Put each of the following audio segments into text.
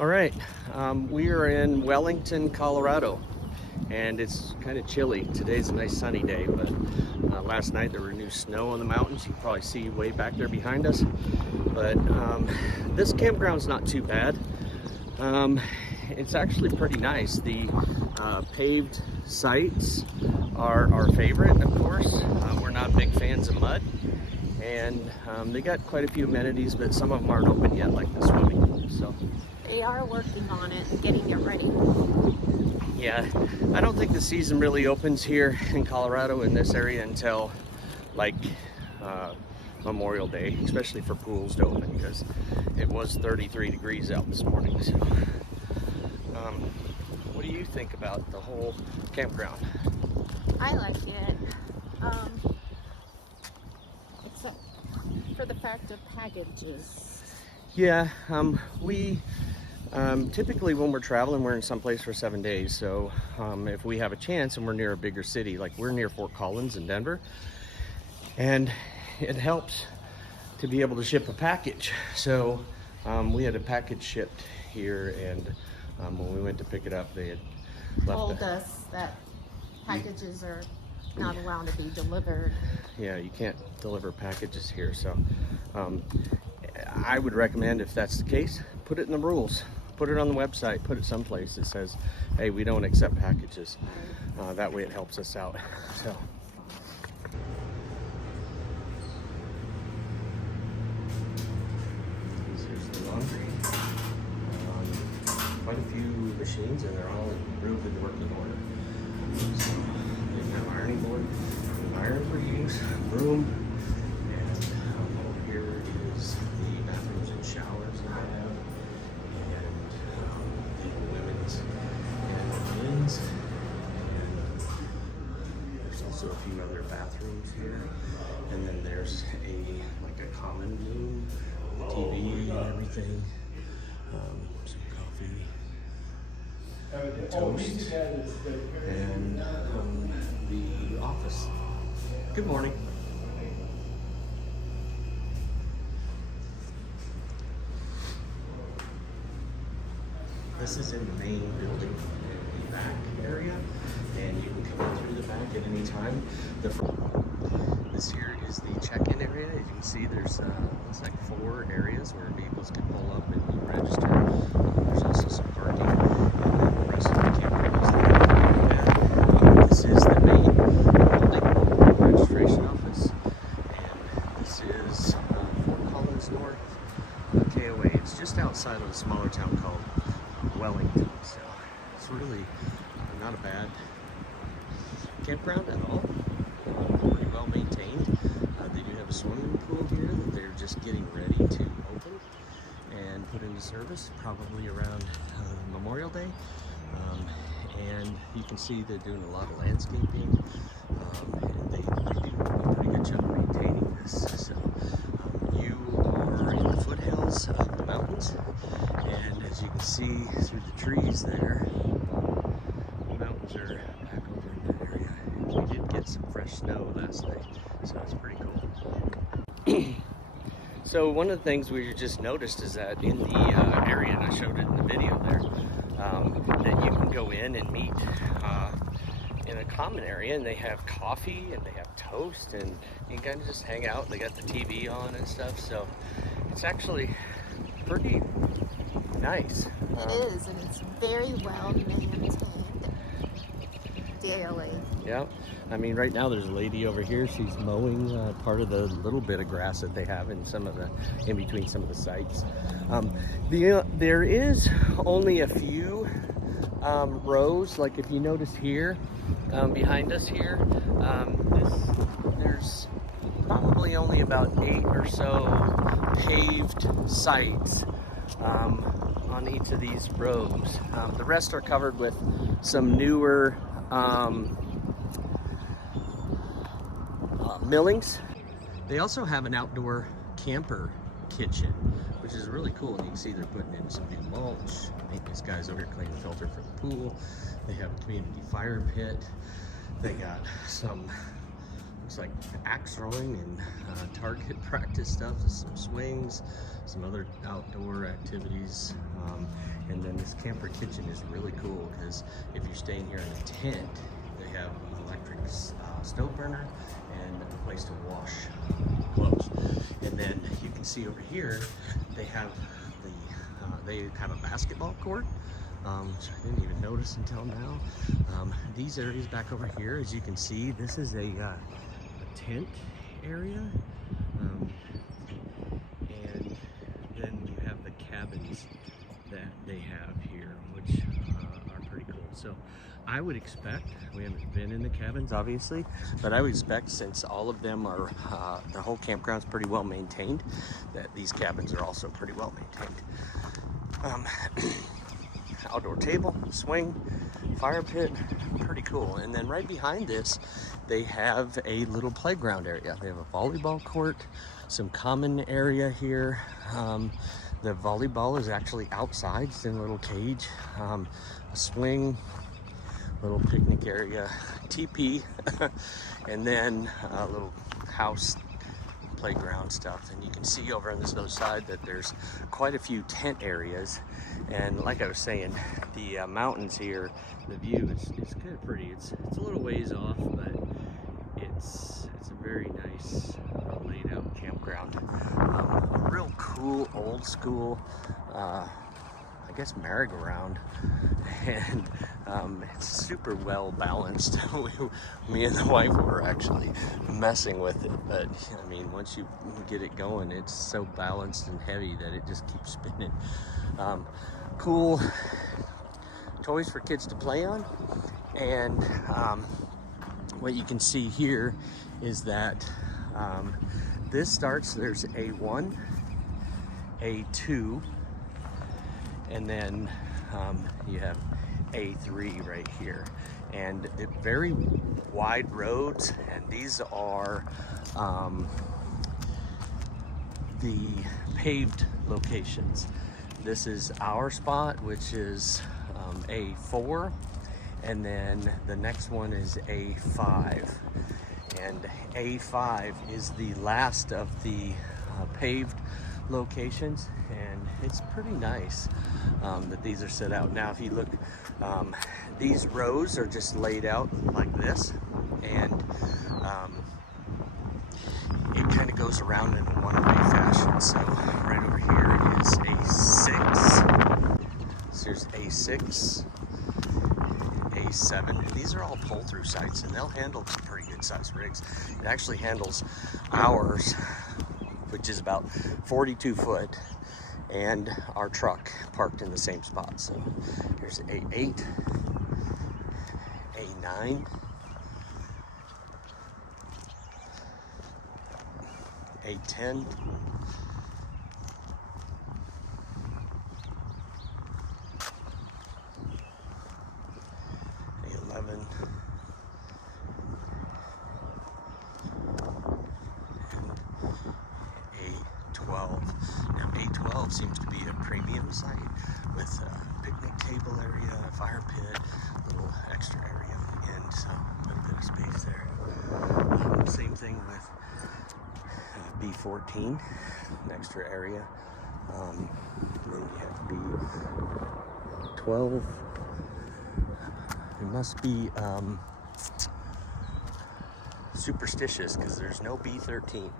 All right, we are in Wellington, Colorado, and it's kind of chilly. Today's a nice sunny day, but last night there were new snow on the mountains. You can probably see way back there behind us. But this campground's not too bad. It's actually pretty nice. The paved sites are our favorite, of course. We're not big fans of mud, and they got quite a few amenities, but some of them aren't open yet, like the swimming pool. So they are working on it and getting it ready. Yeah, I don't think the season really opens here in Colorado in this area until like Memorial Day, especially for pools to open, because it was 33 degrees out this morning. So what do you think about the whole campground? I like it, except for the fact of packages. Yeah, we typically when we're traveling, we're in some place for 7 days. So if we have a chance and we're near a bigger city, like we're near Fort Collins in Denver, and it helps to be able to ship a package. So we had a package shipped here, and when we went to pick it up, they had told us that packages are not allowed to be delivered. Yeah, you can't deliver packages here. So I would recommend, if that's the case, put it in the rules. Put it on the website, put it someplace that says, hey, we don't accept packages. That way it helps us out. So. Here's the laundry. Quite a few machines, and they're all improved in working order. So they have ironing board, iron for use, broom, and over here is the bathrooms and showers that I have, and the women's and men's, and there's also a few other bathrooms here, and then there's a common room, TV and everything, some coffee, toast, and the office. Good morning. This is in the main building, the back area, and you can come in through the back at any time. This here is the check-in area. As you can see, there's looks like 4 areas where vehicles can pull up and you register. There's also some parking, and then the rest of the campground is there. This is the main building, registration office, and this is Fort Collins North, KOA. It's just outside of a smaller town called Wellington, so it's really not a bad campground at all. Pretty well maintained. They do have a swimming pool here that they're just getting ready to open and put into service, probably around Memorial Day. And you can see they're doing a lot of landscaping, and they do a pretty good job maintaining this. So you are in the foothills of the mountains, and as you can see through the trees there, the mountains are back over in that area. We did get some fresh snow last night, so it's pretty cool. So one of the things we just noticed is that in the area, and I showed it in the video there, that you can go in and meet in a common area, and they have coffee and they have toast, and you can kind of just hang out. They got the TV on and stuff, so it's actually pretty nice. It is, and it's very well maintained daily. Yeah, I mean, right now there's a lady over here. She's mowing part of the little bit of grass that they have in between some of the sites. There is only a few rows. Like if you notice here, behind us here, there's probably only about 8 or so paved sites on each of these rows. The rest are covered with some newer millings. They also have an outdoor camper kitchen, which is really cool, and you can see they're putting in some new mulch. I think these guys over here clean the filter for the pool. They have a community fire pit. They got some looks like axe throwing and target practice stuff. There's some swings, some other outdoor activities. And then this camper kitchen is really cool because if you're staying here in a tent, they have an electric stove burner and a place to wash clothes. And then you can see over here, they have a basketball court, which I didn't even notice until now. These areas back over here, as you can see, this is a tent area. And then you have the cabins that they have here, which are pretty cool. So I would expect, we haven't been in the cabins obviously, but I would expect, since all of them are, the whole campground's pretty well maintained, that these cabins are also pretty well maintained. Outdoor table, swing, fire pit, pretty cool. And then right behind this, they have a little playground area. They have a volleyball court, some common area here. The volleyball is actually outside, it's in a little cage. A swing, little picnic area, teepee, and then a little house playground stuff. And you can see over on this other side that there's quite a few tent areas. And like I was saying, the mountains here, the view is kind of pretty. It's a little ways off, but it's a very nice laid out campground. A real cool old school, I guess, merry-go-round, and it's super well balanced. Me and the wife were actually messing with it, but I mean, once you get it going, it's so balanced and heavy that it just keeps spinning. Cool toys for kids to play on. And what you can see here is that this starts, there's A1, A2, and then you have A3 right here. And very wide roads, and these are the paved locations. This is our spot, which is A4, and then the next one is A5. And A5 is the last of the paved locations, and it's pretty nice that these are set out. Now if you look, these rows are just laid out like this, and it kind of goes around in a one-way fashion. So right over here is A6, so there's A6, A7. These are all pull-through sites, and they'll handle some pretty good sized rigs. It actually handles ours, which is about 42 foot, and our truck parked in the same spot. So here's A8, A9, A10, A11, A12. Now A12 seems to be a premium site with a picnic table area, a fire pit, a little extra area on the end, so a bit of space there. Same thing with B14, an extra area. Then you have B12. It must be superstitious because there's no B13.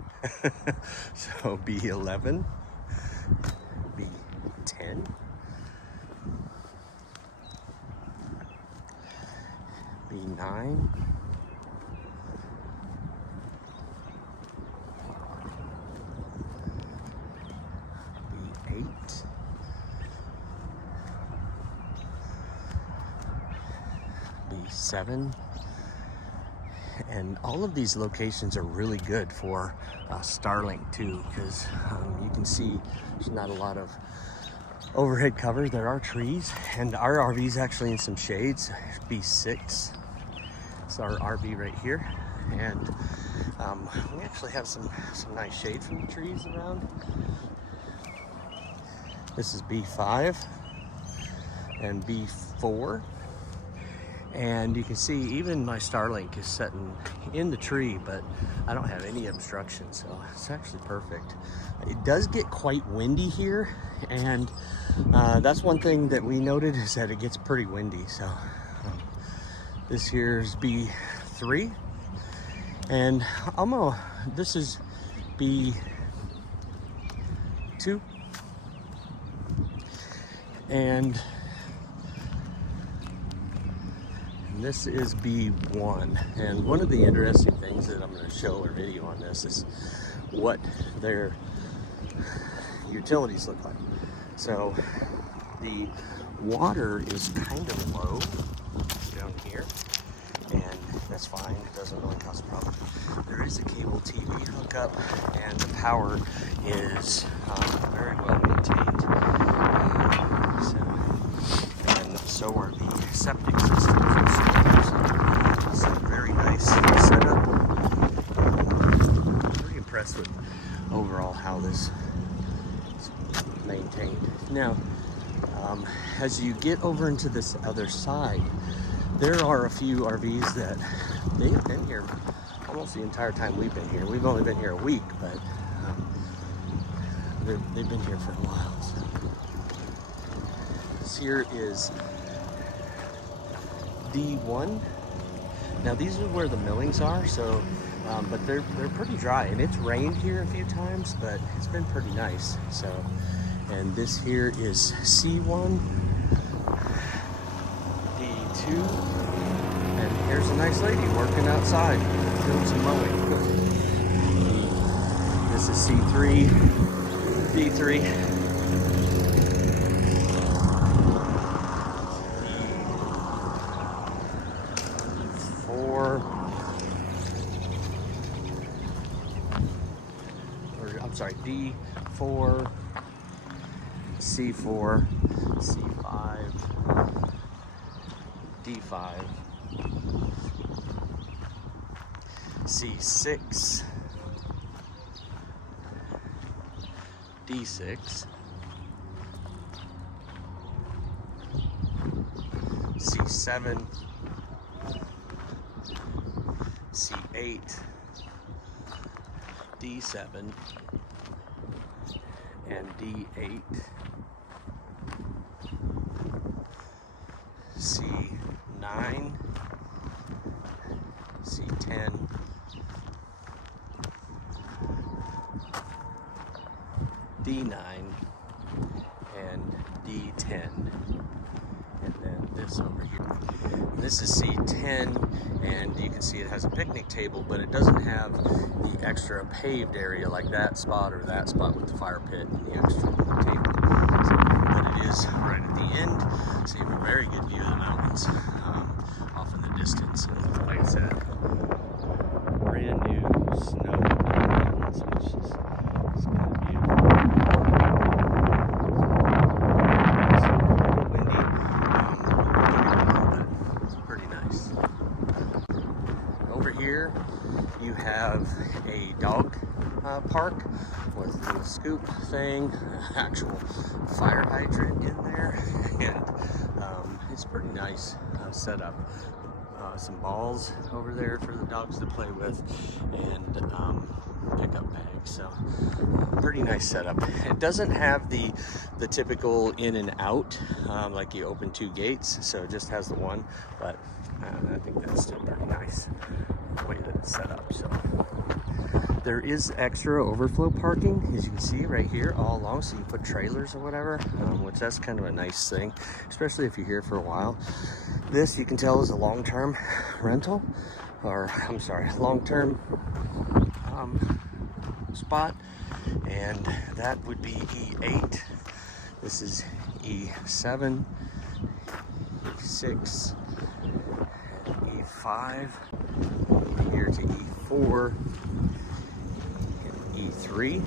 So B11, B10, B9, B8, B7. And all of these locations are really good for Starlink too, because you can see there's not a lot of overhead cover. There are trees, and our RV is actually in some shades. B6, it's our RV right here, and we actually have some nice shade from the trees around. This is B5 and B4. And you can see even my Starlink is setting in the tree, but I don't have any obstruction, so it's actually perfect. It does get quite windy here, and that's one thing that we noted, is that it gets pretty windy. So this here's B3, and this is B2, and this is B1. And one of the interesting things that I'm going to show or video on this is what their utilities look like. So the water is kind of low down here, and that's fine, it doesn't really cause a problem. There is a cable TV hookup, and the power is very well maintained. And so are the septic systems. It's a very nice setup. I'm pretty impressed with overall how this is maintained. Now, as you get over into this other side, there are a few RVs that they have been here almost the entire time we've been here. We've only been here a week, but they've been here for a while. So this here is D1. Now these are where the millings are, so but they're pretty dry, and it's rained here a few times, but it's been pretty nice. So, and this here is C1, D2, and here's a nice lady working outside doing some mowing. This is C3, D3, D4, C4, C5, D5, C6, D6, C7, C8, D7, and D8, C9, C10, D9, and D10, and then this over here. This is C10, and you can see it has a picnic table, but it doesn't have the extra paved area like that spot or that spot with the fire pit and the extra table. So, but it is right at the end, so you have a very good view of the mountains off in the distance. And like I said, brand new snow mountains, which is kind of beautiful. It's a little windy, but it's pretty nice. Over here, you have a dog park with a little scoop thing, actual fire hydrant in there, and it's pretty nice setup. Some balls over there for the dogs to play with, and pickup bags. So pretty nice setup. It doesn't have the typical in and out, like you open two gates, so it just has the one, but I think that's still pretty nice the way that it's set up. So there is extra overflow parking, as you can see right here all along, so you put trailers or whatever, which that's kind of a nice thing, especially if you're here for a while. This, you can tell, is a long-term rental, or I'm sorry, long-term spot, and that would be E8. This is E7, E6, E5, here to E4, and E3.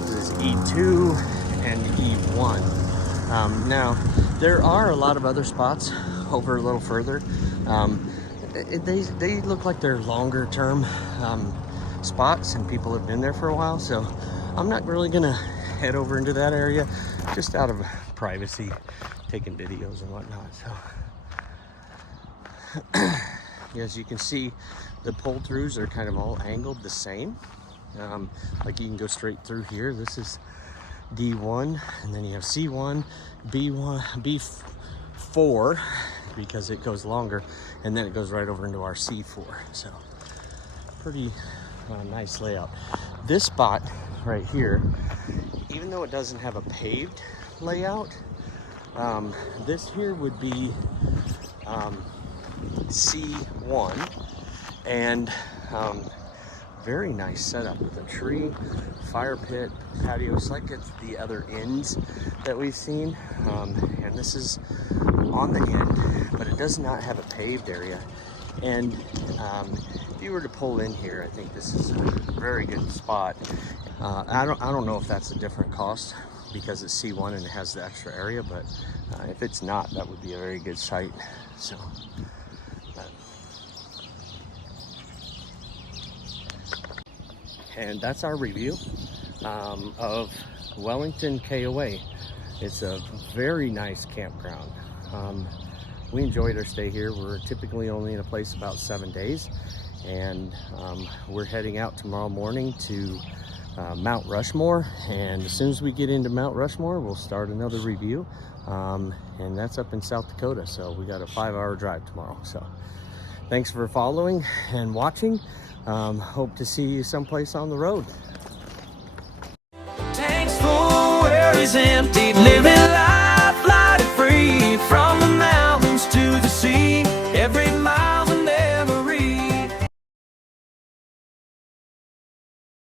This is E2 and E1. Now, there are a lot of other spots over a little further. They look like they're longer term spots, and people have been there for a while, so I'm not really gonna head over into that area, just out of privacy, taking videos and whatnot. So As you can see, the pull-throughs are kind of all angled the same. Like you can go straight through here. This is D1, and then you have C1, B1, B4, because it goes longer, and then it goes right over into our C4. So pretty nice layout. This spot right here, even though it doesn't have a paved layout, this here would be C1, and very nice setup with a tree, fire pit, patio. It's like it's the other ends that we've seen, and this is on the end, but it does not have a paved area. And if you were to pull in here, I think this is a very good spot. I don't know if that's a different cost because it's C1 and it has the extra area, but if it's not, that would be a very good site. So. And that's our review of Wellington KOA. It's a very nice campground. We enjoyed our stay here. We're typically only in a place about 7 days, and we're heading out tomorrow morning to Mount Rushmore, and as soon as we get into Mount Rushmore, we'll start another review, and that's up in South Dakota, so we got a 5-hour drive tomorrow. So thanks for following and watching. Hope to see you someplace on the road. Thanks for where is empty, living life.